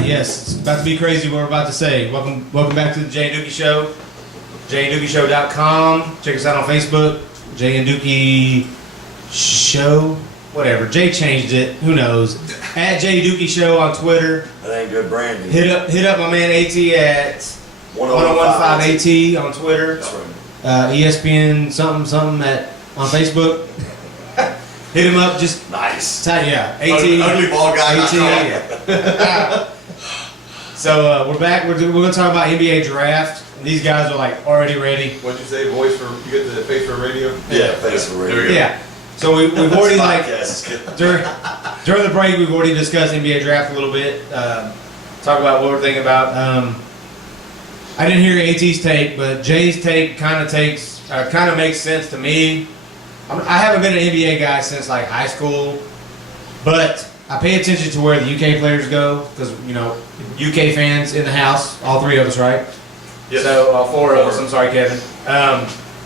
Yes, it's about to be crazy what we're about to say. Welcome back to the Jay and Dookie Show. JayandDookieShow.com. Check us out on Facebook. Jay and Dookie Show. Whatever. Jay changed it. Who knows? At Jay Dookie Show on Twitter. That ain't good branding. Hit up my man AT at 1015 AT on Twitter. That's right. ESPN something on Facebook. Hit him up. Just nice. Yeah. AT. Ugly ball guy. AT. So we're back. We're going to talk about NBA draft. And these guys are like already ready. What'd you say? Voice for you get the face for radio? Yeah, face for radio. Yeah. So we've already like podcast. during the break we've already discussed NBA draft a little bit. Talk about what we're thinking about. I didn't hear AT's take, but Jay's take kind of makes sense to me. I haven't been an NBA guy since like high school, but I pay attention to where the UK players go because UK fans in the house, all three of us, right? Yes. So all four of us. I'm sorry, Kevin.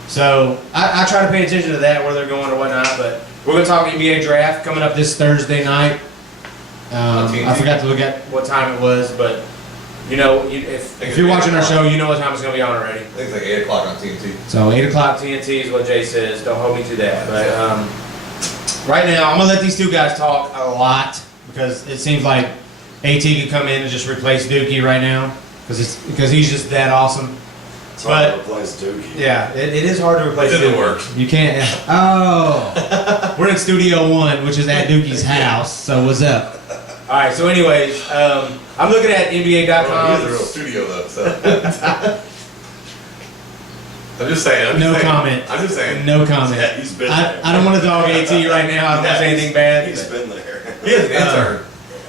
So I try to pay attention to that, where they're going or whatnot. But we're going to talk NBA draft coming up this Thursday night. I forgot to look at what time it was, but if you're watching our show, you know what time it's going to be on already. I think it's like 8 o'clock on TNT. So 8 o'clock TNT is what Jay says. Don't hold me to that. But right now, I'm going to let these two guys talk a lot because it seems like AT could come in and just replace Dookie right now because he's just that awesome. It's hard to replace Dookie. Yeah, it is hard to replace. It didn't Dookie. work. You can't. Oh, we're in Studio One, which is at Dookie's house. So what's up? All right. So, anyways, I'm looking at NBA.com. He is a real studio though. So. I'm just saying. No comment. I'm just saying. No comment. Yeah, he's been there. I don't want to dog AT right now. I don't want to say anything bad. He's been there. He is an intern.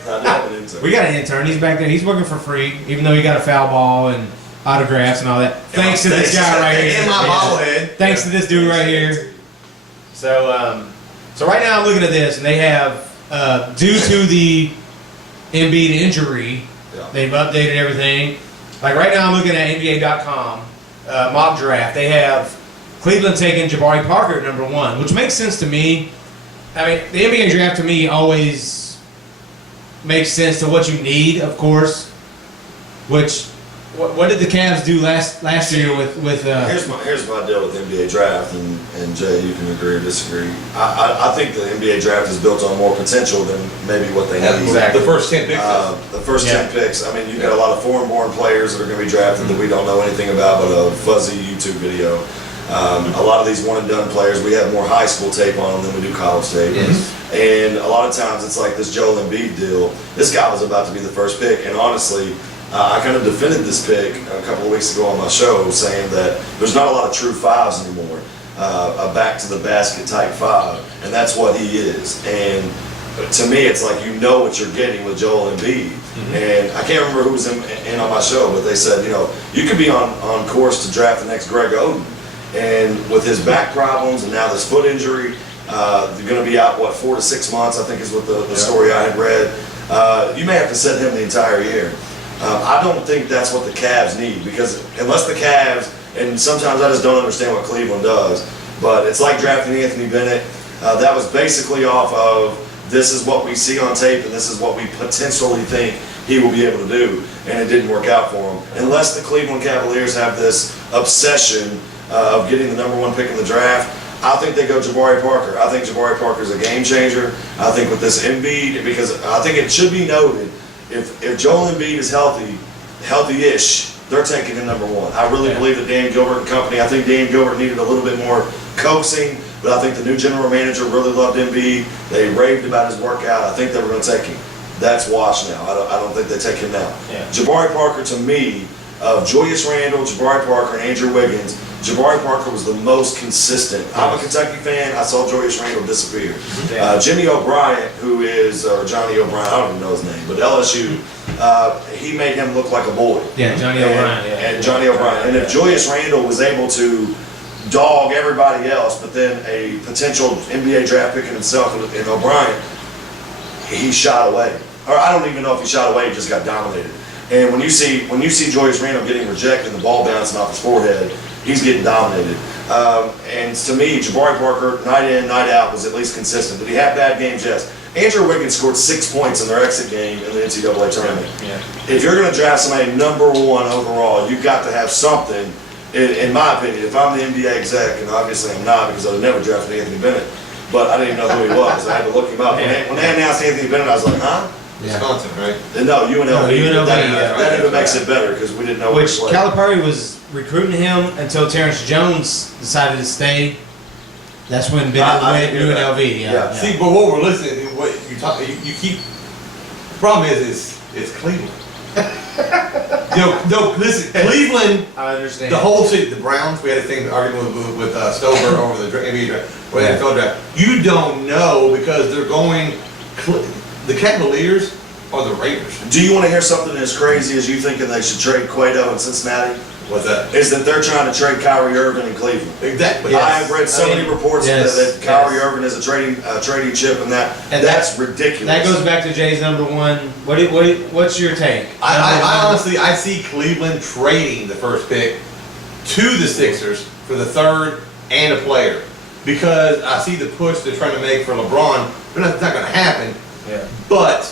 I do have an intern. We got an intern. He's back there. He's working for free, even though he got a foul ball and autographs and all that. Thanks to this guy right here. And my bobblehead. Thanks to this dude right here. So right now I'm looking at this, and they have, due to the Embiid injury, they've updated everything. Like right now I'm looking at NBA.com mock draft. They have Cleveland taking Jabari Parker at number 1, which makes sense to me. I mean, the NBA draft to me always makes sense to what you need, of course. What did the Cavs do last year with Here's my deal with the NBA draft, and Jay, you can agree or disagree. I think the NBA draft is built on more potential than maybe what they need. Exactly. The first 10 picks. The first 10 picks. I mean, you've got a lot of foreign-born players that are going to be drafted that we don't know anything about, but a fuzzy YouTube video. A lot of these one-and-done players, we have more high school tape on them than we do college tape. Yes. And a lot of times it's like this Joel Embiid deal. This guy was about to be the first pick, and honestly, I kind of defended this pick a couple of weeks ago on my show, saying that there's not a lot of true fives anymore, a back-to-the-basket type five, and that's what he is. And to me, it's like what you're getting with Joel Embiid. Mm-hmm. And I can't remember who was in on my show, but they said, you could be on course to draft the next Greg Oden. And with his back problems and now this foot injury, they're going to be out, 4 to 6 months, I think is what the story I had read. You may have to sit him the entire year. I don't think that's what the Cavs need, because unless the Cavs, and sometimes I just don't understand what Cleveland does, but it's like drafting Anthony Bennett. That was basically off of this is what we see on tape and this is what we potentially think he will be able to do, and it didn't work out for him. Unless the Cleveland Cavaliers have this obsession of getting the number 1 pick in the draft, I think they go Jabari Parker. I think Jabari Parker is a game changer. I think with this Embiid, because I think it should be noted, if Joel Embiid is healthy-ish, they're taking him number 1. I really believe that Dan Gilbert and company, I think Dan Gilbert needed a little bit more coaxing, but I think the new general manager really loved Embiid. They raved about his workout. I think they were going to take him. That's washed now. I don't think they take him now. Yeah. Jabari Parker, to me, of Julius Randle, Jabari Parker, and Andrew Wiggins, Jabari Parker was the most consistent. I'm a Kentucky fan. I saw Julius Randle disappear. Jimmy O'Brien, or Johnny O'Brien, I don't even know his name, but LSU, he made him look like a boy. Yeah, Johnny O'Brien. And Johnny O'Brien. And if Julius Randle was able to dog everybody else, but then a potential NBA draft pick in himself in O'Brien, he shot away. Or I don't even know if he shot away, he just got dominated. And when you see Julius Randle getting rejected and the ball bouncing off his forehead, he's getting dominated. And to me, Jabari Parker, night in, night out, was at least consistent. Did he have bad games? Yes. Andrew Wiggins scored 6 points in their exit game in the NCAA tournament. Yeah. If you're going to draft somebody number 1 overall, you've got to have something. In my opinion, if I'm the NBA exec, and obviously I'm not because I would never drafted Anthony Bennett, but I didn't even know who he was. I had to look him up. When they announced Anthony Bennett, I was like, huh? Wisconsin, right? No, UNLV. No, UNLV, That even makes it better because we didn't know Which where he played. Calipari was recruiting him until Terrence Jones decided to stay. That's when Bennett I went hear that. UNLV. Yeah. Yeah. See, but what we're listening, what you talk, you keep. The problem is it's Cleveland. No, listen, Cleveland. I understand. The whole city, the Browns. We had a thing arguing with Stover over the NBA draft, or the NFL draft. You don't know because they're going. The Cavaliers or the Raiders. Do you want to hear something as crazy as you thinking they should trade Cueto in Cincinnati? What's that? Is that they're trying to trade Kyrie Irving in Cleveland. Exactly. I have read so many reports that Kyrie yes. Irving is a trading chip, and that's ridiculous. That goes back to Jay's number one. What's your take? I honestly, I see Cleveland trading the first pick to the Sixers for the third and a player because I see the push they're trying to make for LeBron, but that's not going to happen. Yeah. But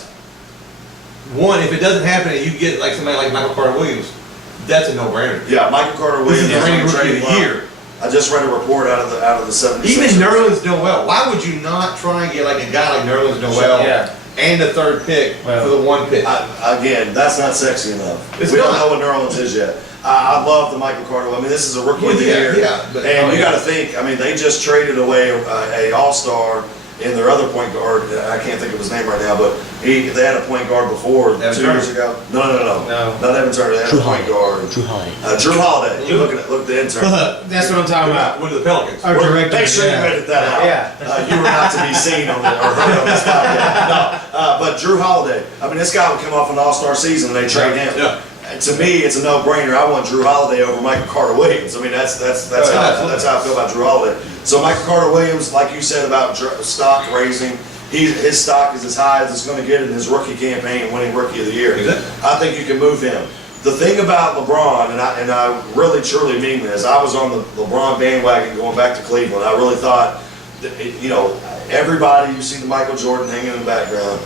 one, if it doesn't happen and you get like somebody like Michael Carter Williams, that's a no-brainer. Yeah, Michael Carter This Williams is the reigning on the rookie of trading the block. year. I just read a report out of the 76ers. Even Nerlens Noel. Why would you not try and get like a guy like Nerlens Noel Yeah. and a third pick Well, for the one pick? Again, that's not sexy enough. It's We don't not. know what Nerlens is yet. I love the Michael Carter. I mean, this is a rookie of the Yeah, year. yeah, but- And oh, you yeah. got to think, I mean, they just traded away a all-star in their other point guard. I can't think of his name right now, but they had a point guard before Evan 2 Turner. years ago. No. No. Not Evan Turner. They had Drew a point guard. Drew Holiday. Drew Holiday. You look at the intern. Look, that's what I'm talking about. With the Pelicans. Our director. Make sure you yeah. edit that out. Yeah. You were not to be seen on or heard on this podcast. No, but Drew Holiday. I mean, this guy would come off an All-Star season and they trade him. Yeah. And to me, it's a no-brainer. I want Drew Holiday over Michael Carter Williams. I mean, that's how I feel about Drew Holiday. So Michael Carter Williams, like you said about stock raising, his stock is as high as it's going to get in his rookie campaign, winning Rookie of the Year. Exactly. I think you can move him. The thing about LeBron, and I really truly mean this, I was on the LeBron bandwagon going back to Cleveland. I really thought, that everybody, you see the Michael Jordan hanging in the background.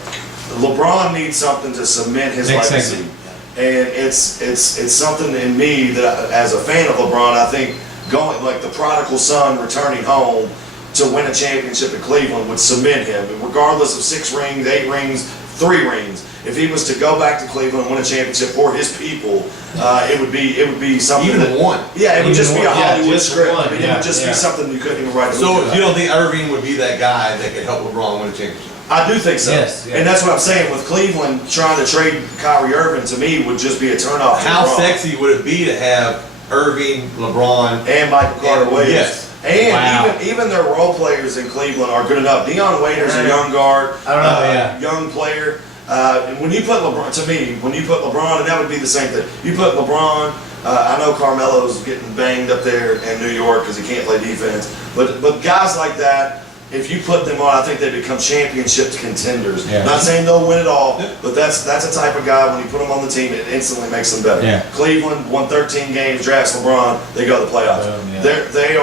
LeBron needs something to cement his Next legacy. segment. And it's something in me that, as a fan of LeBron, I think going like the prodigal son returning home to win a championship in Cleveland would cement him, regardless of 6 rings, 8 rings, 3 rings. If he was to go back to Cleveland and win a championship for his people, it would be something. Even that, one. Yeah, it would Even just be a one, yeah, Hollywood just script. one, I mean, it yeah, would just yeah. be something you couldn't even write a movie So about. you don't think Irving would be that guy that could help LeBron win a championship? I do think so. Yes, yeah. And that's what I'm saying. With Cleveland trying to trade Kyrie Irving, to me, would just be a turnoff. to How LeBron. sexy would it be to have Irving, LeBron, And Michael Carter And- Williams. yes. And Wow. even their role players in Cleveland are good enough. Deion Waiters, a young guard, I don't know, yeah. young player. And when you put LeBron, to me, when you put LeBron, and that would be the same thing. You put LeBron. I know Carmelo's getting banged up there in New York because he can't play defense. But guys like that, if you put them on, I think they become championship contenders. Yeah. Not saying they'll win it all, Yeah. but that's a type of guy. When you put him on the team, it instantly makes them better. Yeah. Cleveland won 13 games, drafts LeBron, they go to the playoffs. Yeah. They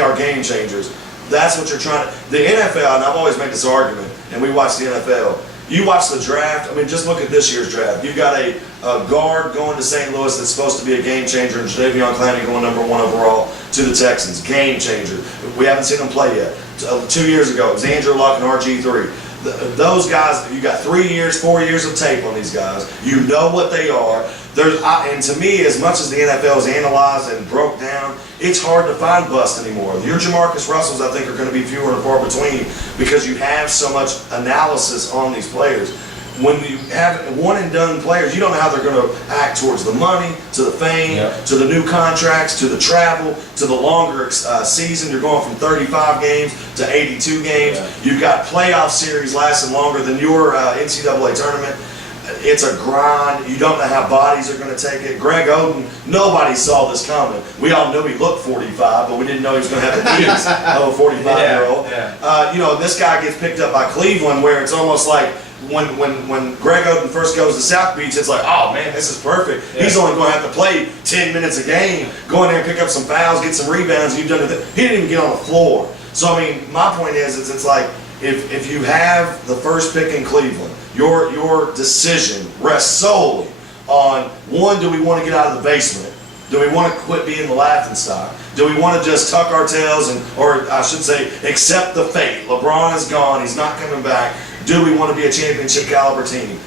are game changers. That's what you're trying to. The NFL, and I've always made this argument, and we watch the NFL. You watch the draft. I mean, just look at this year's draft. You've got a guard going to St. Louis that's supposed to be a game changer, and Jadeveon Clowney going number 1 overall to the Texans. Game changer. We haven't seen them play yet. 2 years ago, it was Andrew Luck and RG3. Those guys, you got 3 years, 4 years of tape on these guys. You know what they are. And to me, as much as the NFL is analyzed and broke down, it's hard to find bust anymore. Your Jamarcus Russells, I think, are going to be fewer and far between because you have so much analysis on these players. When you have one and done players, you don't know how they're going to act towards the money, to the fame, Yep. to the new contracts, to the travel, to the longer season. You're going from 35 games to 82 games. Yeah. You've got playoff series lasting longer than your NCAA tournament. It's a grind. You don't know how bodies are going to take it. Greg Oden, nobody saw this coming. We all knew he looked 45, but we didn't know he was going to have the knees of a 45-year-old. Yeah. This guy gets picked up by Cleveland, where it's almost like when Greg Oden first goes to South Beach, it's like, oh man, this is perfect. Yeah. He's only going to have to play 10 minutes a game, go in there and pick up some fouls, get some rebounds. You've done it. He didn't even get on the floor. So I mean, my point is, it's like if you have the first pick in Cleveland, your decision rests solely on, one, do we want to get out of the basement? Do we want to quit being the laughing stock? Do we want to just tuck our tails and, or I should say, accept the fate? LeBron is gone. He's not coming back. Do we want to be a championship caliber team?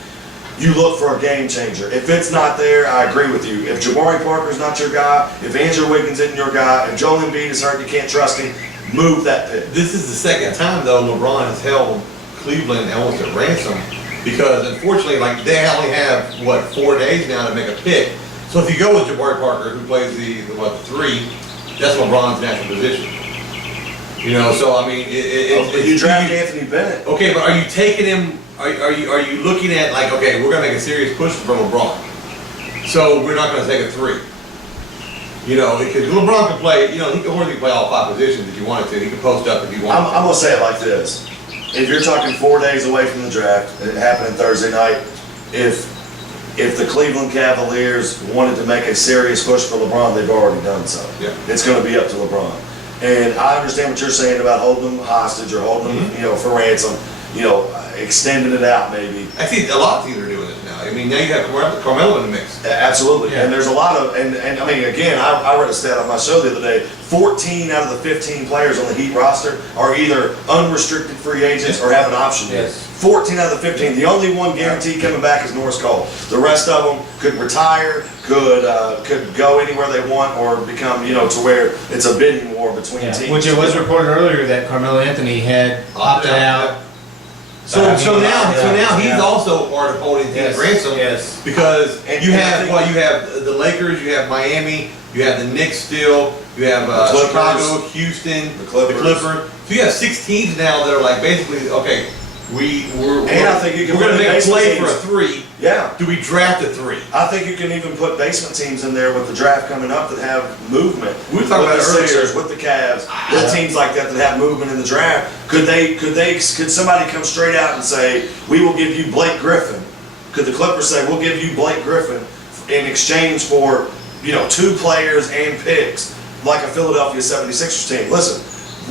You look for a game changer. If it's not there, I agree with you. If Jabari Parker's not your guy, if Andrew Wiggins isn't your guy, if Joel Embiid is hurt, you can't trust him, move that pick. This is the second time though LeBron has held Cleveland almost at ransom because unfortunately, like they only have what 4 days now to make a pick. So if you go with Jabari Parker, who plays the 3, that's LeBron's natural position. You know, so I mean, You draft Anthony Bennett. Okay, but are you taking him? Are you looking at like, okay, we're gonna make a serious push for LeBron, so we're not gonna take a 3. You know, because LeBron can play. You know, he can play all 5 positions if he wanted to. He can post up if he wanted. I'm gonna say it like this: if you're talking 4 days away from the draft, it happening Thursday night, if the Cleveland Cavaliers wanted to make a serious push for LeBron, they've already done so. Yeah. It's going to be up to LeBron. And I understand what you're saying about holding them hostage or holding them, for ransom, extending it out maybe. I see a lot of teams are doing this now. I mean, now you have Carmelo in the mix. Absolutely. Yeah. And there's a lot of, and I mean, again, I read a stat on my show the other day, 14 out of the 15 players on the Heat roster are either unrestricted free agents or have an option. Yes. 14 out of the 15. The only one guaranteed coming back is Norris Cole. The rest of them could retire, could go anywhere they want, or become, to where it's a bidding war between teams. Which it was reported earlier that Carmelo Anthony had opted out. So now he's also part of holding teams Yes, ransom. yes. Because And you I have think- you have the Lakers, you have Miami, you have the Knicks still, you have The Clippers, Chicago, Houston, the Clippers. So you have 6 teams now that are like basically okay. We're I think you can we're gonna put make a basement play for a teams. 3. Yeah. Do we draft a 3? I think you can even put basement teams in there with the draft coming up that have movement. We were talking with about the it earlier. Sixers, with the Cavs, with teams like that have movement in the draft. Could somebody come straight out and say, we will give you Blake Griffin? Could the Clippers say, we'll give you Blake Griffin in exchange for, 2 players and picks, like a Philadelphia 76ers team? Listen,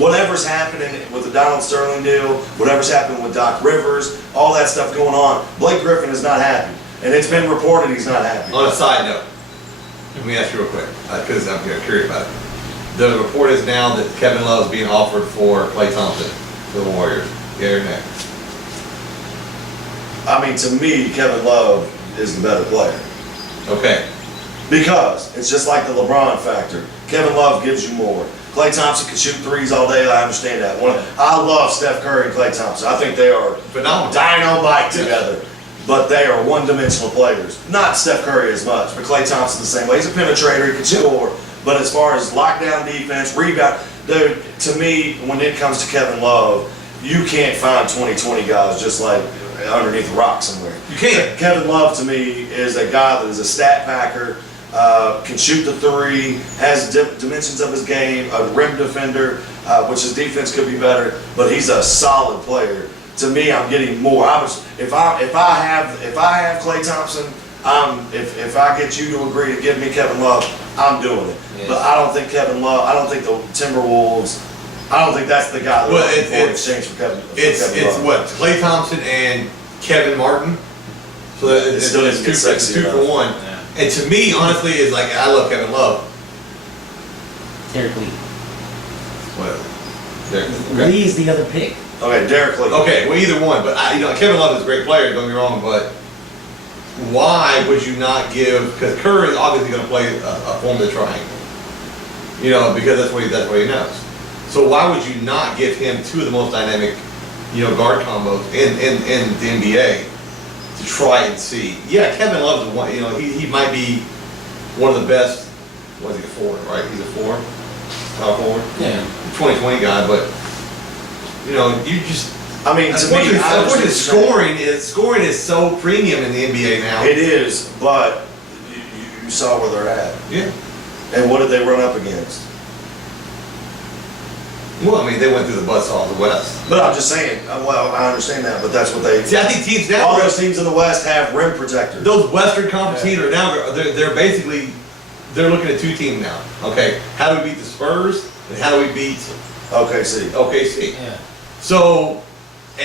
whatever's happening with the Donald Sterling deal, whatever's happening with Doc Rivers, all that stuff going on, Blake Griffin is not happy. And it's been reported he's not happy. On a side note, let me ask you real quick, because I'm curious about it. The report is now that Kevin Love is being offered for Klay Thompson to the Warriors. Yeah or nay? I mean, to me, Kevin Love is the better player. Okay. Because it's just like the LeBron factor. Kevin Love gives you more. Klay Thompson can shoot threes all day. I understand that. I love Steph Curry and Klay Thompson. I think they are Phenomenal. dynamite together. But they are one-dimensional players. Not Steph Curry as much, but Klay Thompson the same way. He's a penetrator. He can score. But as far as lockdown defense, rebound, dude, to me, when it comes to Kevin Love, you can't find 20-20 guys just like underneath a rock somewhere. You can't. Kevin Love to me is a guy that is a stat packer, can shoot the 3, has dimensions of his game, a rim defender, which his defense could be better, but he's a solid player. To me, I'm getting more. If I have Klay Thompson, if I get you to agree to give me Kevin Love, I'm doing it. Yes. But I don't think Kevin Love. I don't think the Timberwolves. I don't think that's the guy that Well, would it's- exchange for Kevin. It's Love. what Klay Thompson and Kevin Martin. So that It it's, still it's doesn't two, get it's sexy 2 for enough. 1. Yeah. And to me, honestly, is like I love Kevin Love. Derek Lee. Whatever. There. Okay. Lee's the other pick. Okay, Derek Lee. Okay, well either one, but Kevin Love is a great player. Don't get me wrong, but why would you not give? Because Curry is obviously going to play a form of the triangle. Because that's what he knows. So why would you not give him 2 of the most dynamic, guard combos in the NBA to try and see? Yeah, Kevin Love is one. He might be one of the best. Was he a 4? Right, he's a 4, power forward. Yeah. 2020 guy, but you just. I mean, to me, Unfortunately, scoring is so premium in the NBA now. It is, but you saw where they're at. Yeah. And what did they run up against? Well, I mean, they went through the buzzsaw of the West. But I'm just saying, well, I understand that, but that's what they. See, I think teams now, all those teams in the West have rim protectors. those Western Conference teams are now, they're basically, they're looking at 2 teams now. Okay, how do we beat the Spurs and how do we beat Okay, see. OKC? Yeah. So,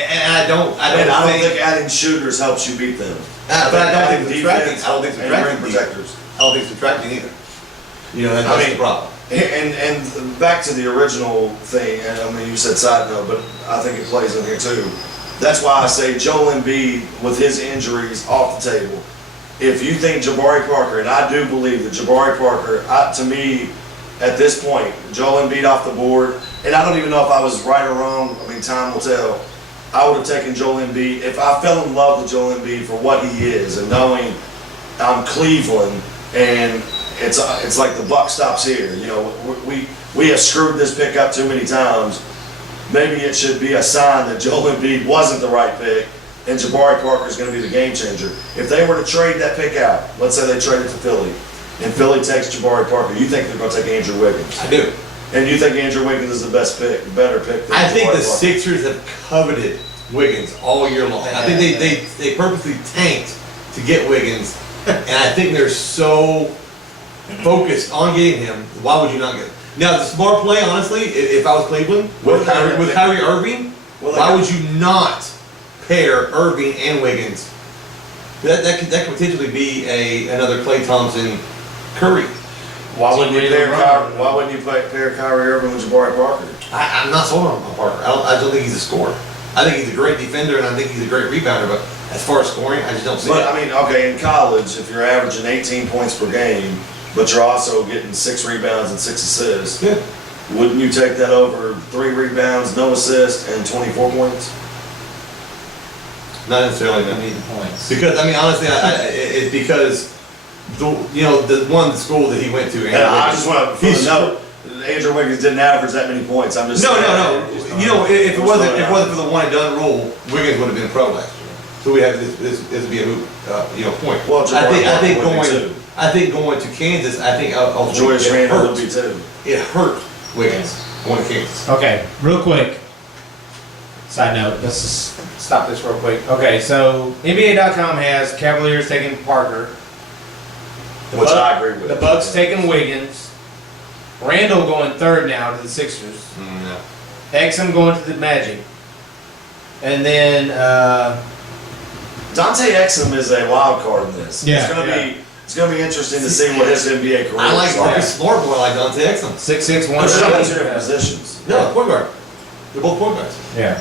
And I don't And I don't think, think adding shooters helps you beat them. but I don't adding think subtracting, defense I don't think and subtracting rim either. protectors. I don't think subtracting either. You know, I that's mean, the problem. And back to the original thing, and I mean, you said side note, but I think it plays in here too. That's why I say Joel Embiid, with his injuries, off the table. If you think Jabari Parker, and I do believe that Jabari Parker, to me, at this point, Joel Embiid off the board, and I don't even know if I was right or wrong, I mean, time will tell. I would have taken Joel Embiid, if I fell in love with Joel Embiid for what he is, and knowing I'm Cleveland, and it's like the buck stops here. You know, we have screwed this pick up too many times. Maybe it should be a sign that Joel Embiid wasn't the right pick, and Jabari Parker is going to be the game changer. If they were to trade that pick out, let's say they traded to Philly, and Philly takes Jabari Parker, you think they're going to take Andrew Wiggins? I do. And you think Andrew Wiggins is the best pick, better pick than I think Jabari the Parker? Sixers have coveted Wiggins all year long. I think they purposely tanked to get Wiggins, and I think they're so focused on getting him. Why would you not get him? Now, the smart play, honestly, if I was Cleveland with Kyrie Irving, why would you not pair Irving and Wiggins? That could potentially be another Klay Thompson Curry. Why wouldn't you pair LeBron. Why wouldn't you pair Kyrie Irving with Jabari Parker? I'm not sold on Parker. I don't think he's a scorer. I think he's a great defender, and I think he's a great rebounder. But as far as scoring, I just don't see But it. I mean, okay, in college, if you're averaging 18 points per game, but you're also getting 6 rebounds and 6 assists, Yeah. wouldn't you take that over 3 rebounds, no assists, and 24 points? Not necessarily. I No. need the points. Because I mean, honestly, it's because the school that he went to. And I just want to He's- note, Andrew Wiggins didn't average that many points. I'm just No. saying. You know, if it wasn't for the one and done rule, Wiggins would have been pro last year. So we have this would be a moot, point. Well, Jabari I think Parker would be going too. I think going to Kansas, I think Joyce it Randle hurt. would be too. It hurt Wiggins going to Kansas. Okay, real quick. Side note, let's just stop this real quick. Okay, so NBA.com has Cavaliers taking Parker. The Which Buck- I agree with. The Bucks taking Wiggins. Randall going third now to the Sixers. No. Exum going to the Magic. And then, Dante Exum is a wild card in this. Yeah. It's gonna be interesting to see what his NBA career I like is Marcus Smart more like Dante Exum. 6'6", They're still in 2 different 170. positions. No, point guard. They're both point guards. Yeah.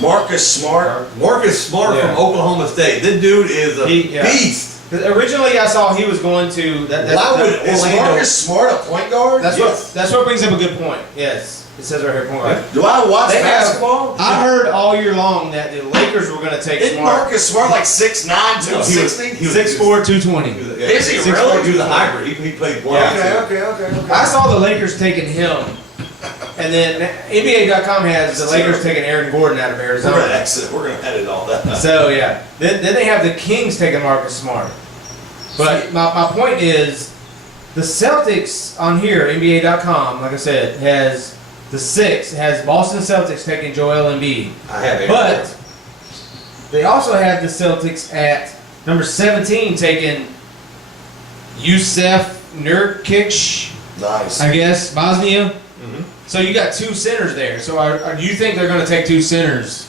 Marcus Smart. Marcus Smart Yeah. from Oklahoma State. This dude is a He- yeah. beast. 'Cause originally I saw he was going to. Why would Is Orlando? Marcus Smart a point guard? That's Yes. what brings up a good point. Yes, it says right here point guard. Do I watch They have- basketball? I heard all year long that the Lakers were going to take Isn't Smart. Marcus Smart like 6'9", No, he was- 260? he was- 6'4", 220. Is he really? He was a hybrid. He played one. Yeah. Okay. I saw the Lakers taking him, and then NBA.com has the Lakers taking Aaron Gordon out of We're gonna Arizona. exit. We're gonna edit all that. So yeah, then they have the Kings taking Marcus Smart. But my point is, the Celtics on here, NBA.com, like I said, has Boston Celtics taking Joel Embiid. I have it. But they also have the Celtics at number 17 taking Yusef Nurkic, Nice. I guess, Bosnia. Mhm. So you got 2 centers there. So do you think they're going to take 2 centers?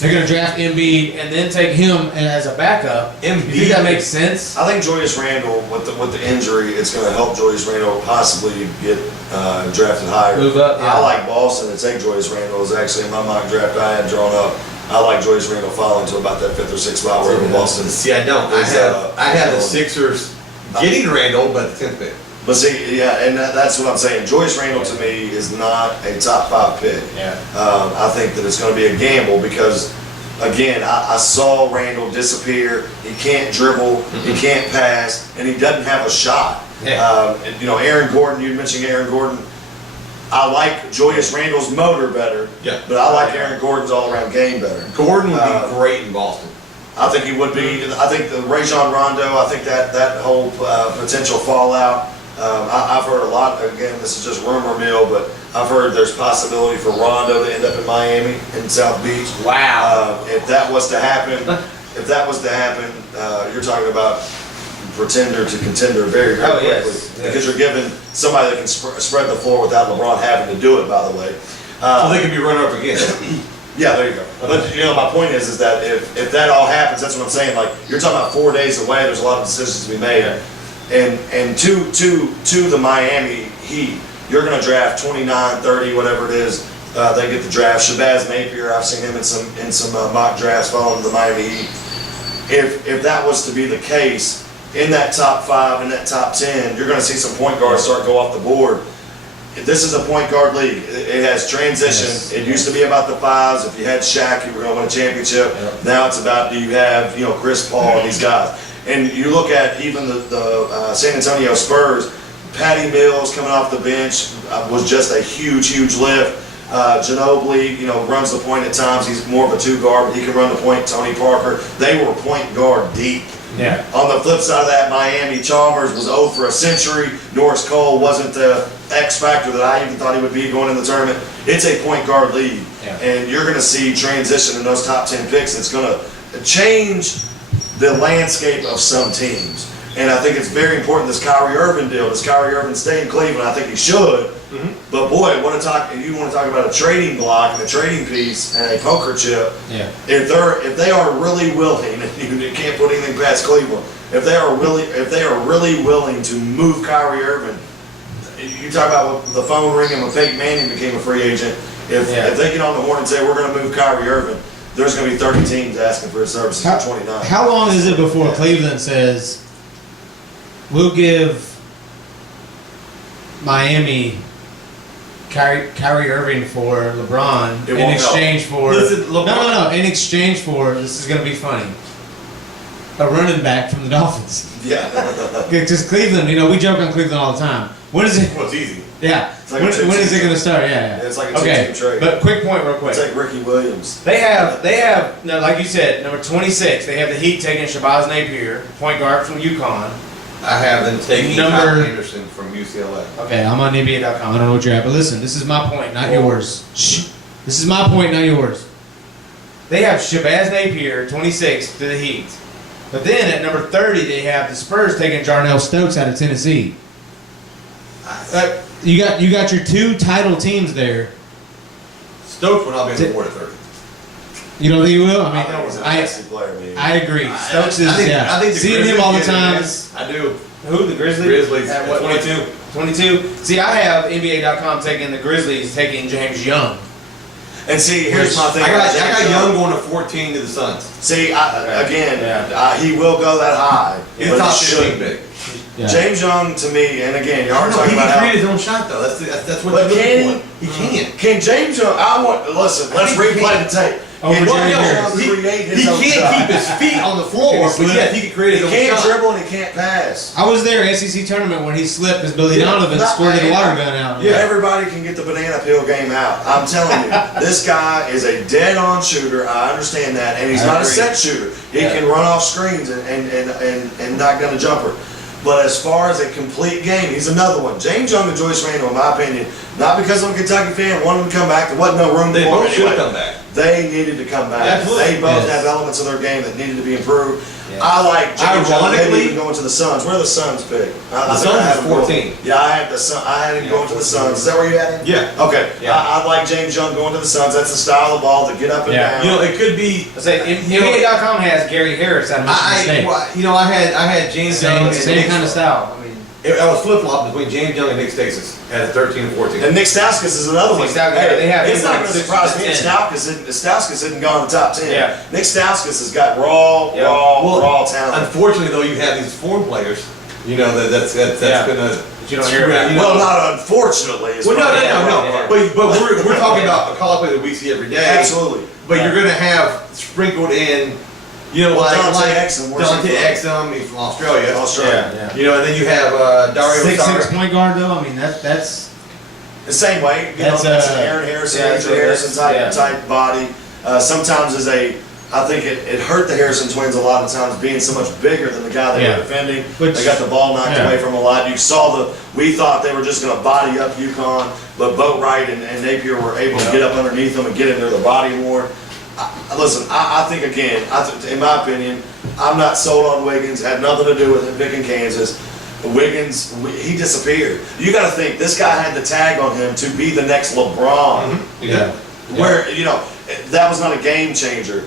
They're going to draft Embiid and then take him as a backup. You think that makes sense? I think Julius Randle, with the injury, it's going to help Julius Randle possibly get drafted higher. Move up, yeah. I like Boston to take Julius Randle. Is actually in my mock draft I had drawn up. I like Julius Randle falling to about that 5th or 6th spot wherever Boston. See, I don't. I have the Sixers getting Randall, but the 10th pick. But see, yeah, and that's what I'm saying. Julius Randle to me is not a top 5 pick. Yeah. I think that it's going to be a gamble because, again, I saw Randle disappear. He can't dribble, he can't pass, and he doesn't have a shot. Yeah. Aaron Gordon, you mentioned Aaron Gordon. I like Julius Randle's motor better, Yeah. but I like Aaron Gordon's all-around game better. Gordon would be great in Boston. I think he would be. I think the Rajon Rondo. I think that whole potential fallout. I've heard a lot. Again, this is just rumor mill, but I've heard there's possibility for Rondo to end up in Miami in South Beach. Wow. If that was to happen, you're talking about pretender to contender very, very Oh, quickly yes, yes. because you're giving somebody that can spread the floor without LeBron having to do it. By the way. So they could be runner up again. Yeah, there you go. But my point is that if that all happens, that's what I'm saying. Like you're talking about 4 days away. There's a lot of decisions to be made, and to the Miami Heat, you're going to draft 29, 30, whatever it is. They get the draft. Shabazz Napier, I've seen him in some mock drafts following the Miami Heat. If that was to be the case, in that top 5, in that top 10, you're going to see some point guards start to go off the board. This is a point guard league. It has transition. Yes. It used to be about the 5s. If you had Shaq, you were going to win a championship. Yep. Now it's about, do you have Chris Paul and these guys. And you look at even the San Antonio Spurs, Patty Mills coming off the bench was just a huge lift. Ginobili, runs the point at times. He's more of a 2 guard, but he can run the point. Tony Parker, they were point guard deep. Yeah. On the flip side of that, Miami, Chalmers was 0 for a century. Norris Cole wasn't the X factor that I even thought he would be going in the tournament. It's a point guard league, Yeah. and you're going to see transition in those top 10 picks. It's going to change the landscape of some teams. And I think it's very important, this Kyrie Irving deal. Does Kyrie Irving stay in Cleveland? I think he should. But boy, you want to talk about a trading block and a trading piece and a poker chip. Yeah. If they are really willing, and you can't put anything past Cleveland. If they are really willing to move Kyrie Irving, you talk about the phone ringing when Peyton Manning became a free agent. If they get on the horn and say we're going to move Kyrie Irving, there's going to be 30 teams asking for his services at 29. How long is it before Cleveland says, we'll give Miami Kyrie Irving for LeBron It in won't exchange for Listen, LeBron- no, in exchange for, this is going to be funny, a running back from the Dolphins. Yeah. Because Cleveland, we joke on Cleveland all the time. When is it? Well, it's easy. Yeah. It's like a when two-team is it going trade. to start? Yeah. It's like a Okay. two-team trade. But quick point, real quick. It's like Ricky Williams. They have, no, like you said, number 26. They have the Heat taking Shabazz Napier, point guard from UConn. I have them taking Number- Kyle Anderson from UCLA. Okay, I'm on NBA.com. I don't know what you're at, but listen, this is my point, not yours. Shh. This is my point, not yours. They have Shabazz Napier, 26, to the Heat. But then at number 30, they have the Spurs taking Jarnell Stokes out of Tennessee. You got your 2 title teams there. Stokes will not be on the board at 30. You don't think you will? I I think mean, he's a nasty player, man. I agree. Stokes is, I think the seeing Grizzlies him all the get it, time. man. I do. Who, the Grizzlies? Grizzlies At at what, 22. 22? See, I have NBA.com taking the Grizzlies, taking James Young. And see, here's my thing. I about got James Young going to 14 to the Suns. See, Yeah. he will go that high. He's but a top he 15 shouldn't. pick. Yeah. James Young, to me, and again, you are He talking can about create how. his own shot though. That's what But you're can looking for. He can't. Can James Young? Listen. Let's think he replay the tape. Over Can Jerry James Harris. Young create his He own can't shot? keep his feet on the floor, but yes, he can create He his own can't shot. dribble and he can't pass. I was there SEC tournament when he slipped as Billy Yeah, Donovan not- squirted a water gun out. Yeah, everybody can get the banana peel game out. I'm telling you, this guy is a dead-on shooter. I understand that, and he's I not a agree. set shooter. He Yeah. can run off screens and knock down a jumper. But as far as a complete game, he's another one. James Young and Joyce Randle, in my opinion, not because I'm a Kentucky fan, wanted to come back. There wasn't no room They for both him should anyway. come back. They needed to come back. Absolutely. They both Yes. have elements of their game that needed to be improved. Yeah. I like James Young maybe Ironically- even going to the Suns. Where are the Suns pick? The Suns is 14. Yeah, I had him going to the Suns. Is that where you had him? Yeah. Okay. Yeah. I like James Young going to the Suns. That's the style of ball to get up and Yeah. down. You know, it could be. I say NBA.com has Gary Harris out of Michigan State. I had James Young and Same Nick- kind of style. I mean, I was flip flop between James Young and Nick Stasis at 13 and 14. and Nick Stauskas is another one. Nick Stauskas, yeah, they have it's him not like going to 6 surprise to me. 10. Stauskas isn't gone in the top 10. Yeah. Nick Stauskas has got raw talent. Unfortunately, though, you have these foreign players. You know that's Yeah. gonna. But you don't hear about it. Well, not unfortunately. is Well, no. probably- Yeah. But we're talking about a call play that we see every day. Absolutely. But you're gonna have sprinkled in, Well, like Dante Exum, where's he Dante from? Exum, he's from Australia. Australia. yeah. You know, and then you have Dario 6'6" Saric. point guard though. I mean, that's The same way, That's, that's an uh, Aaron Harrison, yeah, Andrew so Harrison that's- type body. Sometimes I think it hurt the Harrison twins a lot of times being so much bigger than the guy they Yeah. were defending. Which- They got the ball knocked yeah. away from a lot. You saw we thought they were just going to body up UConn, but Boatwright and Napier were able to get up underneath them and get into the body more. Listen, I think again, in my opinion, I'm not sold on Wiggins. Had nothing to do with him picking Kansas. Wiggins, he disappeared. You got to think this guy had the tag on him to be the next LeBron. Yeah. Where that was not a game changer.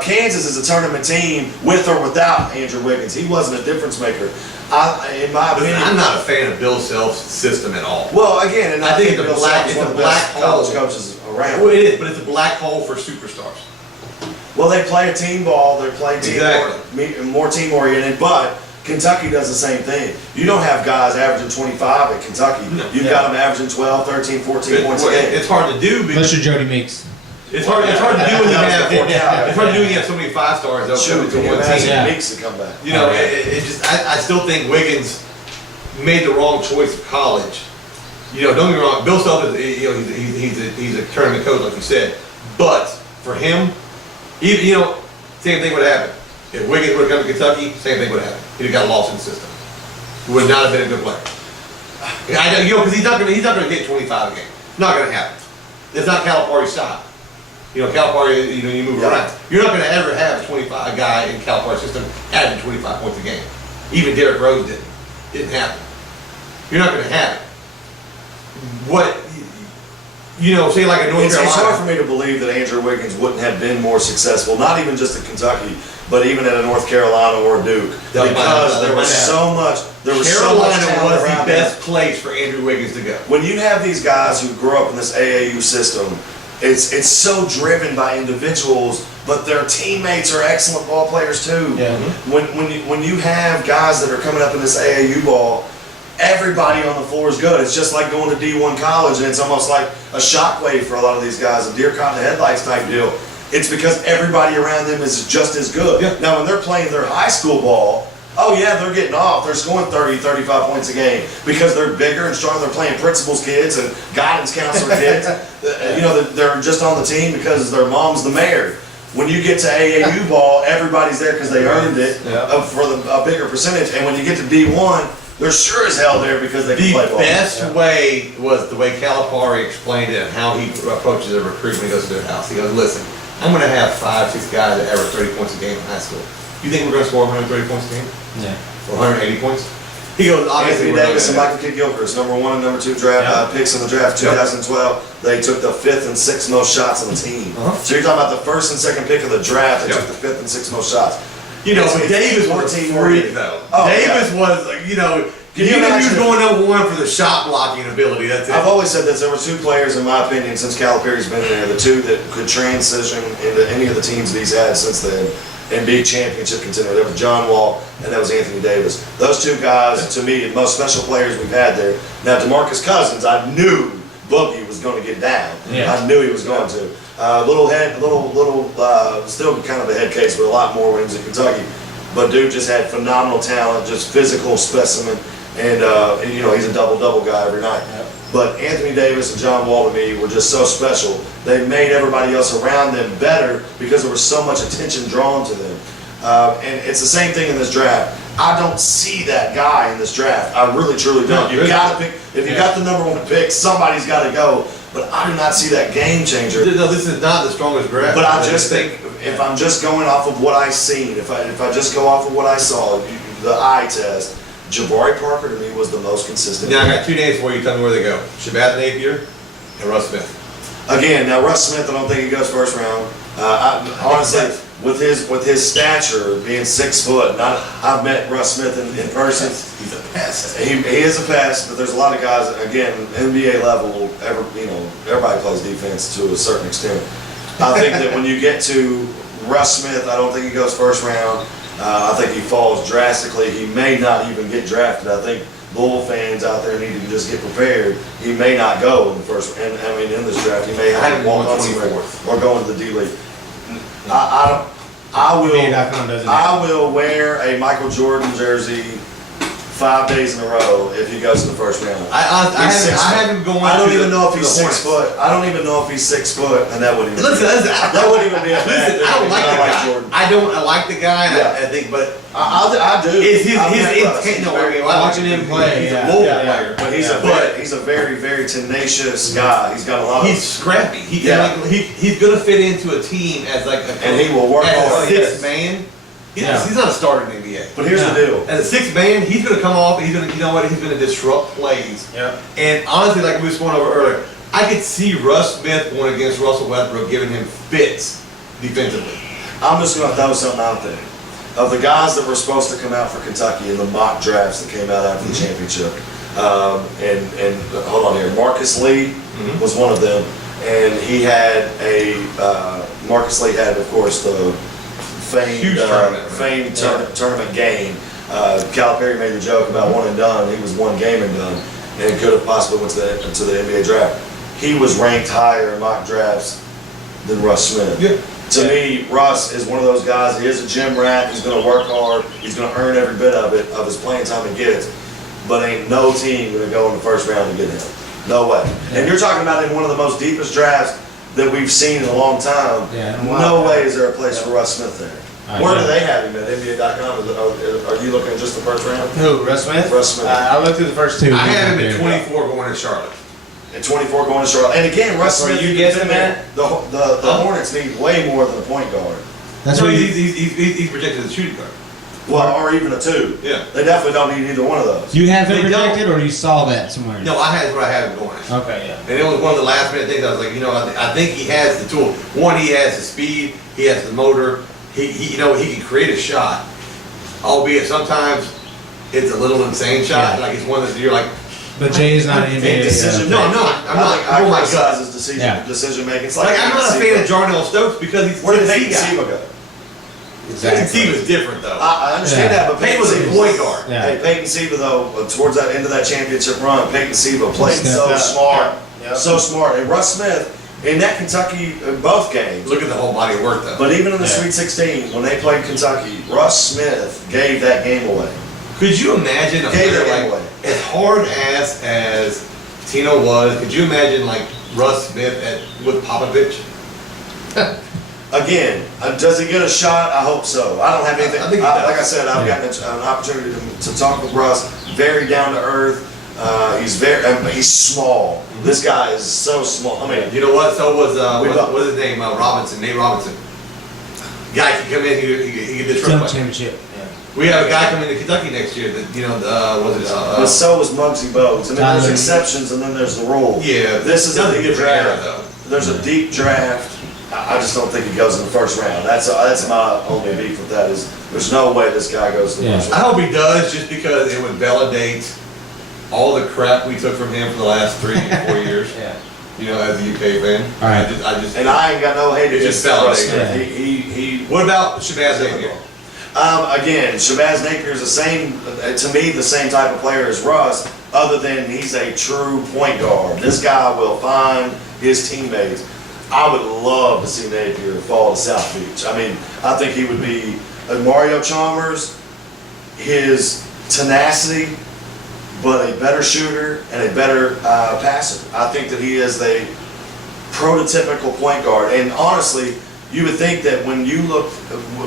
Kansas is a tournament team with or without Andrew Wiggins. He wasn't a difference maker. In my Listen, opinion, I'm not a fan of Bill Self's system at all. well, again, and I think it's a Bill black- Self's it's one a of the best black college hole. coaches around. Well, it is, but it's a black hole for superstars. Well, they play a team ball. They play team Exactly. more team oriented, but Kentucky does the same thing. You don't have guys averaging 25 at Kentucky. No. You've got them averaging 12, 13, 14 points a Well, game. it's hard to do because Unless you're Jody Meeks. it's hard to do when you That was have before Cal. it's hard to do when you have so many 5 stars. They'll Shoot, come can to you one imagine team. Yeah. Meeks to come back? You know, Oh, yeah. it just I still think Wiggins made the wrong choice of college. You know, don't get me wrong. Bill Self is he's a tournament coach, like you said. But for him, same thing would have happened. If Wiggins would have come to Kentucky, same thing would have happened. He'd have got lost in the system. He would not have been a good player. I know, because he's not gonna get 25 a game. Not gonna happen. It's not Calipari's style. Calipari, you move Yeah. around. You're not gonna ever have a guy in Calipari's system averaging 25 points a game. Even Derrick Rose didn't happen. You're not gonna have it. Say like a North It's hard Carolina. for me to believe that Andrew Wiggins wouldn't have been more successful, not even just at Kentucky, but even at a North Carolina or Duke, because there was so much Carolina talent was the around him. best place for Andrew Wiggins to go. When you have these guys who grew up in this AAU system, it's so driven by individuals, but their teammates are excellent ball players too. Yeah. When you have guys that are coming up in this AAU ball, everybody on the floor is good. It's just like going to D1 college, and it's almost like a shockwave for a lot of these guys, a deer caught in the headlights type deal. It's because everybody around them is just as good. Yeah. Now, when they're playing their high school ball, oh yeah, they're getting off. They're scoring 30, 35 points a game because they're bigger and stronger. They're playing principal's kids and guidance counselor kids. They're just on the team because their mom's the mayor. When you get to AAU ball, everybody's there because they earned it for a bigger percentage. And when you get to D1, they're sure as hell there because they can The play ball. best way was the way Calipari explained it and how he approaches a recruit when he goes to their house. He goes, listen, I'm going to have 5, 6 guys that average 30 points a game in high school. You think we're going to score 130 points a game? Yeah. Or 180 points? He goes, obviously, Anthony we're not Davis and gonna Michael Kidd-Gilchrist, number 1 and number 2 draft picks in the draft 2012. They took the 5th and 6th most shots on the team. So you're talking about the 1st and 2nd pick of the draft. They Yep. took the 5th and 6th most shots. but Davis was a 14 freak, though. Oh, Davis was, Can you he was imagine- going number 1 for the shot blocking ability. That's it. I've always said this. There were 2 players, in my opinion, since Calipari's been there, the 2 that could transition into any of the teams that he's had since then and be championship contender. That was John Wall and that was Anthony Davis. Those 2 guys, to me, the most special players we've had there. Now, DeMarcus Cousins, I knew Boogie was going to get down. Yeah. I knew he was going to. Still kind of a head case, but a lot more when he was in Kentucky. But dude just had phenomenal talent, just physical specimen, and he's a double-double guy every night. But Anthony Davis and John Wall to me were just so special. They made everybody else around them better because there was so much attention drawn to them. And it's the same thing in this draft. I don't see that guy in this draft. I really, truly don't. You've got to pick. If you got the number 1 pick, somebody's got to go. But I do not see that game changer. No, this is not the strongest draft. But I just think if I'm just going off of what I seen, if I just go off of what I saw, the eye test, Jabari Parker to me was the most consistent. Now I got 2 names for you. Tell me where they go. Shabazz Napier and Russ Smith. Again, now Russ Smith, I don't think he goes first round. Honestly, with his stature being 6 foot, I've met Russ Smith in person. He's a pest. He is a pest, but there's a lot of guys. Again, NBA level, everybody plays defense to a certain extent. I think that when you get to Russ Smith, I don't think he goes first round. I think he falls drastically. He may not even get drafted. I think Louisville fans out there need to just get prepared. He may not go in the first. In this draft, he may have to walk on somewhere or go into the D League. I will wear a Michael Jordan jersey 5 days in a row if he goes in the first round. I haven't going. I don't to even know if to he's the 6 Hornets. foot. I don't even know if he's 6 foot, and that wouldn't even. Listen, that wouldn't even be a bad listen, I don't thing like because the guy. Jordan. I like the guy. Yeah. I think, but I do. is his I've met Russ. intent? No, He's very- watching him play, He's yeah, a Louisville yeah, yeah. player, But he's a very, very tenacious guy. He's got a lot of. he's scrappy. Yeah. He's gonna fit into a team as like a And he will work as hard. a 6th man. He's not a starter in the NBA. But here's the deal. As a 6th man, he's gonna come off and he's gonna disrupt plays. Yeah. And honestly, like we was going over earlier, I could see Russ Smith going against Russell Westbrook, giving him fits defensively. I'm just going to throw something out there. Of the guys that were supposed to come out for Kentucky in the mock drafts that came out after the championship, and hold on here, Marcus Lee was one of them, and he had Marcus Lee had, of course, the famed Huge tournament, tournament game. Calipari made the joke about one and done. He was one game and done, and could have possibly went to the NBA draft. He was ranked higher in mock drafts than Russ Smith. Yeah. To me, Russ is one of those guys. He is a gym rat. He's going to work hard. He's going to earn every bit of it, of his playing time he gets. But ain't no team going to go in the first round to get him. No way. And you're talking about in one of the most deepest drafts that we've seen in a long time. Yeah. No way is there a place for Russ Smith there. I Where know. do they have him at NBA.com? Are you looking at just the first round? Who? Russ Smith? Russ Smith. I looked through the first two. I have him There. at 24 going to Charlotte. At 24 going to Charlotte. And again, Russ That's where Smith, you get is in him there. at? The Hornets need way more than a point guard. That's No, what he's projected as a shooting guard. Well, or even a two. Yeah. They definitely don't need either one of those. you have They him don't. projected, or you saw that somewhere? No, I had what I had him going. Okay, yeah. And it was one of the last minute things. I was like, I think he has the tool. One, he has the speed, he has the motor. He can create a shot, albeit sometimes it's a little insane shot. Yeah. Like it's one that you're like, But Jay's not an NBA. Decision No, I'm making. not. I'm not. I Oh my criticize God. his Yeah. decision making. It's like I'm not a fan of John. Jarnell Stokes because he's Where did Tennessee Peyton guy. Siva go? Tennessee was different though. I understand Yeah. that, but Peyton was a Siva- point guard. Yeah. Hey, Peyton Siva though, towards that end of that championship run, Peyton Siva played Stepped so up. smart, Yeah. so smart. And Russ Smith in that Kentucky both games. Look at the whole body of work though. But even in the Yeah. Sweet 16, when they played Kentucky, Russ Smith gave that game away. Could you imagine a Gave player that game like away. as hard as Tino was? Could you imagine like Russ Smith with Popovich? Again, does he get a shot? I hope so. I don't have anything. I think he does. Like I said, I've Yeah. gotten an opportunity to talk with Russ. Very down to earth. He's small. This guy is so small. I mean, You know what? So was We love- what's his name? Robinson, Nate Robinson. Guy can come in. He could disrupt. Dunk play. championship. We have a guy coming to Kentucky next year. That but so is Muggsy Bogues. I mean, there's Tyler. exceptions and then there's the rule. Yeah, This is a nothing deep different era, draft. though. There's a deep draft. I just don't think he goes in the first round. That's my only beef with that is there's no way this guy goes in the Yeah. first I round. hope he does, just because it would validate all the crap we took from him for the last 3 or 4 years. Yeah. You know, as a UK fan. All right. I just. And I ain't got no hate It against just Russ validates. Smith. Yeah. He What about Shabazz Napier? Again, Shabazz Napier is the same, to me, the same type of player as Russ, other than he's a true point guard. This guy will find his teammates. I would love to see Napier fall to South Beach. I mean, I think he would be Mario Chalmers, his tenacity, but a better shooter and a better passer. I think that he is a prototypical point guard. And honestly, you would think that when you look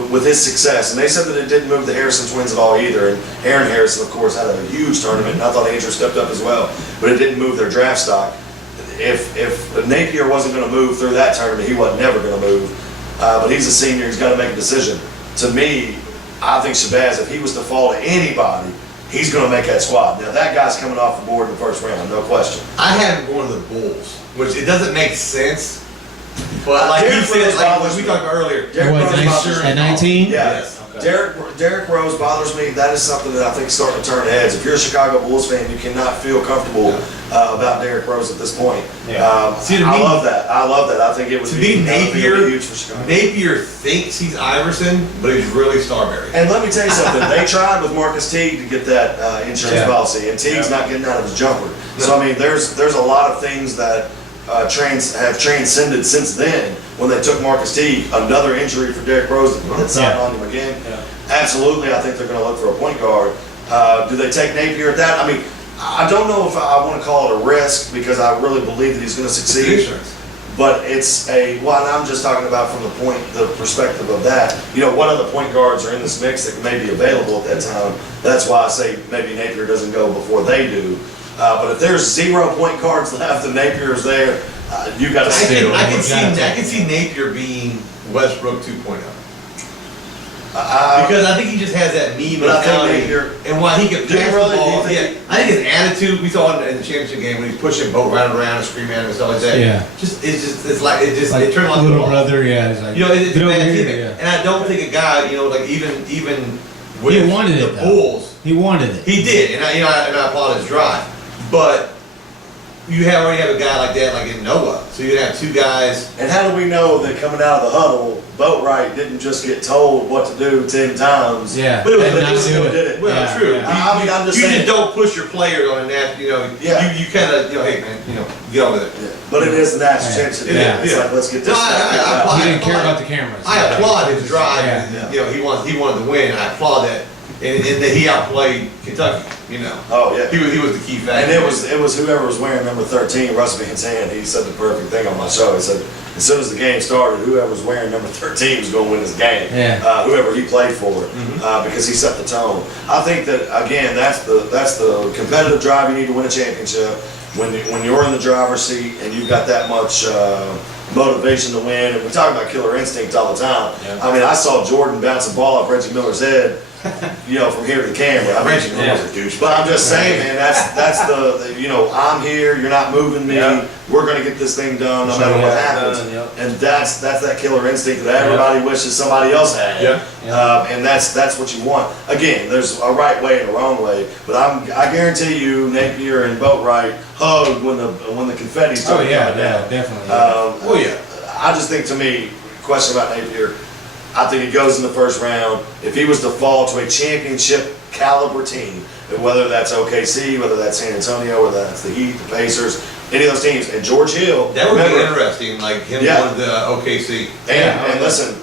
with his success, and they said that it didn't move the Harrison twins at all either, and Aaron Harrison, of course, had a huge tournament, and I thought Andrew stepped up as well, but it didn't move their draft stock. If Napier wasn't going to move through that tournament, he wasn't never going to move. But he's a senior, he's got to make a decision. To me, I think Shabazz, if he was to fall to anybody, he's going to make that squad. Now, that guy's coming off the board in the first round, no question. I have him going to the Bulls, which it doesn't make sense. But like Derrick you said, Rose like bothers what we me. talked about earlier. Derrick What, Rose nice- bothers me. at 19? Yeah. Yes. Derrick Rose bothers me. That is something that I think is starting to turn heads. If you're a Chicago Bulls fan, you cannot feel comfortable about Derrick Rose at this point. Yeah. See, to I me- love that. I love that. I think it would To be me, I think it would Napier, be huge for Chicago. Napier thinks he's Iverson, but he's really Starberry. And let me tell you something. They tried with Marcus Teague to get that insurance Yeah. policy, and Teague's not getting out of his jumper. So I mean, there's a lot of things that have transcended since then. When they took Marcus Teague, another injury for Derrick Rose that signed Yeah. on him again. Yeah. Absolutely, I think they're going to look for a point guard. Do they take Napier at that? I mean, I don't know if I want to call it a risk because I really believe that he's going to succeed. Insurance. But it's well, I'm just talking about from the perspective of that. You know, what other point guards are in this mix that may be available at that time? That's why I say maybe Napier doesn't go before they do. But if there's 0 point guards left and Napier's there, you got to I steal. can see Napier being Westbrook 2.0. Because I think he just has that mean But I think mentality, Napier- and while he can Do you pass really? the ball, Do you think I think his attitude, we saw it in the championship game when he's pushing Boat running around and screaming at him and stuff like that. Yeah. It turned like little a brother, yeah. He's like, You know, it's "Get over bad here," teaming. yeah. And I don't think a guy, you know, like even with He wanted the it, though. Bulls, He wanted it. he did, and I applaud his drive. But you already have a guy like that, like in Noah. So you have two guys. And how do we know that coming out of the huddle, Boatwright didn't just get told what to do 10 times? Yeah. But it was- and but not it was- do did it. Well, Yeah, true. yeah. I mean, I'm just you saying. just don't push your player on that. You know, Yeah. you kind of, you know, hey man, you know, get over there. Yeah. But it is the national Yeah. championship. It game. is, It's yeah. like, let's get this No, stuff figured I out. applaud- He didn't care about the cameras. I applaud his drive. Yeah. and, you know, he wanted to win. And I applaud that, and that he outplayed Kentucky. You know, Oh, yeah. he was the key factor. And it was whoever was wearing number 13, Russ Van Zandt. He said the perfect thing on my show. He said, as soon as the game started, whoever was wearing number 13 was going to win this game. Yeah. Whoever he played for, because he set the tone. I think that again, that's the competitive drive you need to win a championship. When you're in the driver's seat and you've got that much motivation to win, and we talk about killer instinct all the time. Yeah. I mean, I saw Jordan bounce a ball off Reggie Miller's head. You know, from here to the camera. I mean, Reggie Miller's a douche. but I'm just saying, man, that's the you know, I'm here, you're not moving me, Yeah. we're gonna get this thing done no Sure, matter what yeah, happens. yep. And that's that killer instinct that everybody wishes somebody else had. Yeah. And that's what you want. Again, there's a right way and a wrong way, but I guarantee you, Napier and Boatwright hugged when the confetti Oh started yeah, coming yeah, down. definitely. Oh yeah. I just think, to me, question about Napier, I think he goes in the first round. If he was to fall to a championship caliber team, whether that's OKC, whether that's San Antonio, whether that's the Heat, the Pacers, any of those teams, and George Hill, That would be remember, interesting, like him Yeah. going to the OKC. and listen,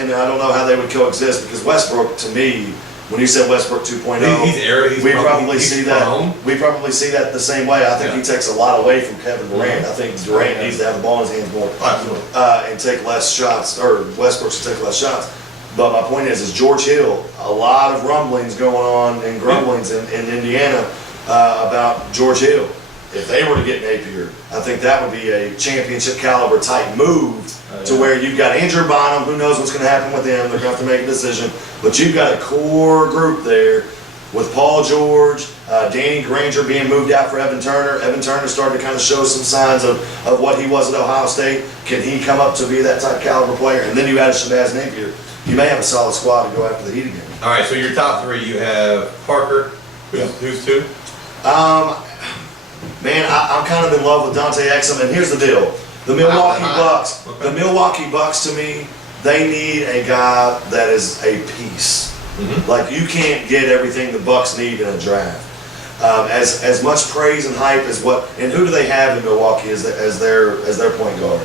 and I don't know how they would coexist, because Westbrook, to me, when you said Westbrook 2.0, He's arrogant. He's we prone- probably he's see that. prone. We probably see that the same way. I think Yeah. he takes a lot away from Kevin Durant. I think Durant needs to have the ball in his hands more, Absolutely. and take less shots, or Westbrook should take less shots. But my point is George Hill, a lot of rumblings going on and grumblings in Indiana about George Hill. If they were to get Napier, I think that would be a championship caliber type move to where you've got Andrew Bynum, who knows what's going to happen with them, they're going to have to make a decision, but you've got a core group there with Paul George, Danny Granger being moved out for Evan Turner. Evan Turner started to kind of show some signs of what he was at Ohio State. Can he come up to be that type caliber player? And then you add Shabazz Napier. You may have a solid squad to go after the Heat again. All right, so your top three, you have Parker, who's two? Man, I'm kind of in love with Dante Exum, and here's the deal. The Milwaukee Wow. Bucks, Okay. the Milwaukee Bucks, to me, they need a guy that is a piece. Like, you can't get everything the Bucks need in a draft. As much praise and hype as and who do they have in Milwaukee as their point guard?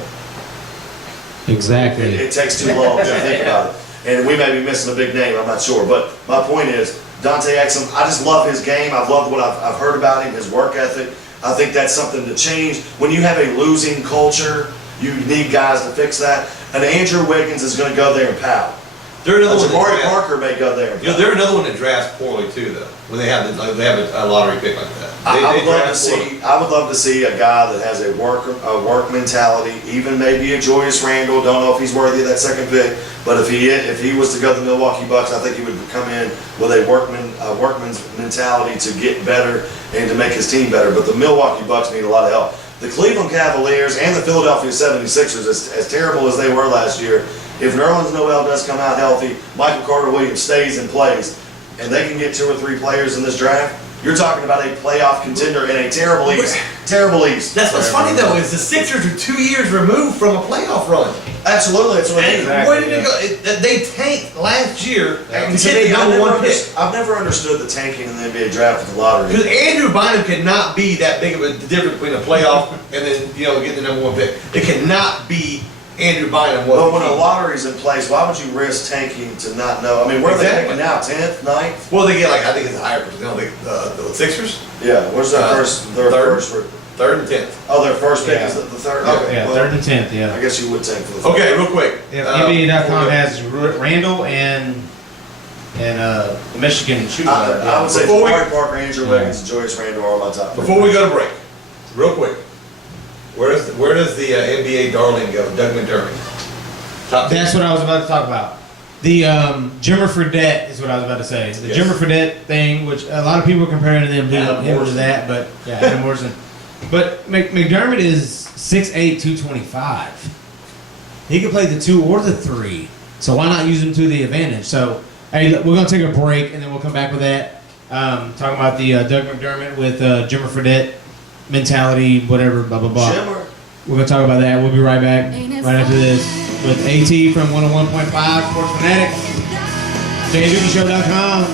exactly. It takes too long to think about it. And we may be missing a big name, I'm not sure. But my point is, Dante Exum, I just love his game. I've loved what I've heard about him, his work ethic. I think that's something to change. When you have a losing culture, you need guys to fix that. And Andrew Wiggins is going to go there and pout. They're another one. Jabari that drafts- Parker may go there and You know, pout. they're another one that drafts poorly too, though. When they have a lottery pick like that. I would love to draft poorly. see. I would love to see a guy that has a work mentality, even maybe a Julius Randle. Don't know if he's worthy of that second pick, but if he was to go to the Milwaukee Bucks, I think he would come in with a workman's mentality to get better and to make his team better. But the Milwaukee Bucks need a lot of help. The Cleveland Cavaliers and the Philadelphia 76ers, as terrible as they were last year, if Nerlens Noel does come out healthy, Michael Carter-Williams stays in place, and they can get 2 or 3 players in this draft, you're talking about a playoff contender in a terrible East. Terrible East. That's what's funny though is the Sixers are 2 years removed from a playoff run. Absolutely, that's what I mean. And where did it go? They tanked last year And to to get me, the number one pick. I've never understood the tanking in the NBA draft with the lottery. Because Andrew Bynum cannot be that big of a difference between a playoff and then getting the number one pick. It cannot be Andrew Bynum. Was But the when a key. lottery's in place, why would you risk tanking to not know? I mean, where are they Exactly. picking now? 10th, 9th? Well, they get I think it's a higher percent. The Sixers, Yeah, where's their Third. first? third and 10th. Oh, their first pick Yeah. is the third? Yeah, Okay, Yeah, well, 3rd and 10th, yeah. I guess you would tank for the Okay, real quick. Yeah, Uh, NBA.com before- has Randall and the Michigan shooting guard. I would say Before we- Jabari Parker, Andrew Wiggins, and Julius Randle are my top. Before we go to break, real quick, where does the NBA darling go? Doug McDermott. Top 10. That's what I was about to talk about. The Jimmer Fredette is what I was about to say. The Yes. Jimmer Fredette thing, which a lot of people are comparing to them, Adam him to Morrison. that, but yeah, Adam Morrison. But McDermott is 6'8", 225. He could play the 2 or the 3, so why not use him to the advantage? So, hey, we're gonna take a break and then we'll come back with that. Talking about the Doug McDermott with Jimmer Fredette mentality, whatever, blah blah blah. Jimmer. We're gonna talk about that. We'll be right back right after this with AT from 101.5 Sports Fanatics, JDutyShow.com.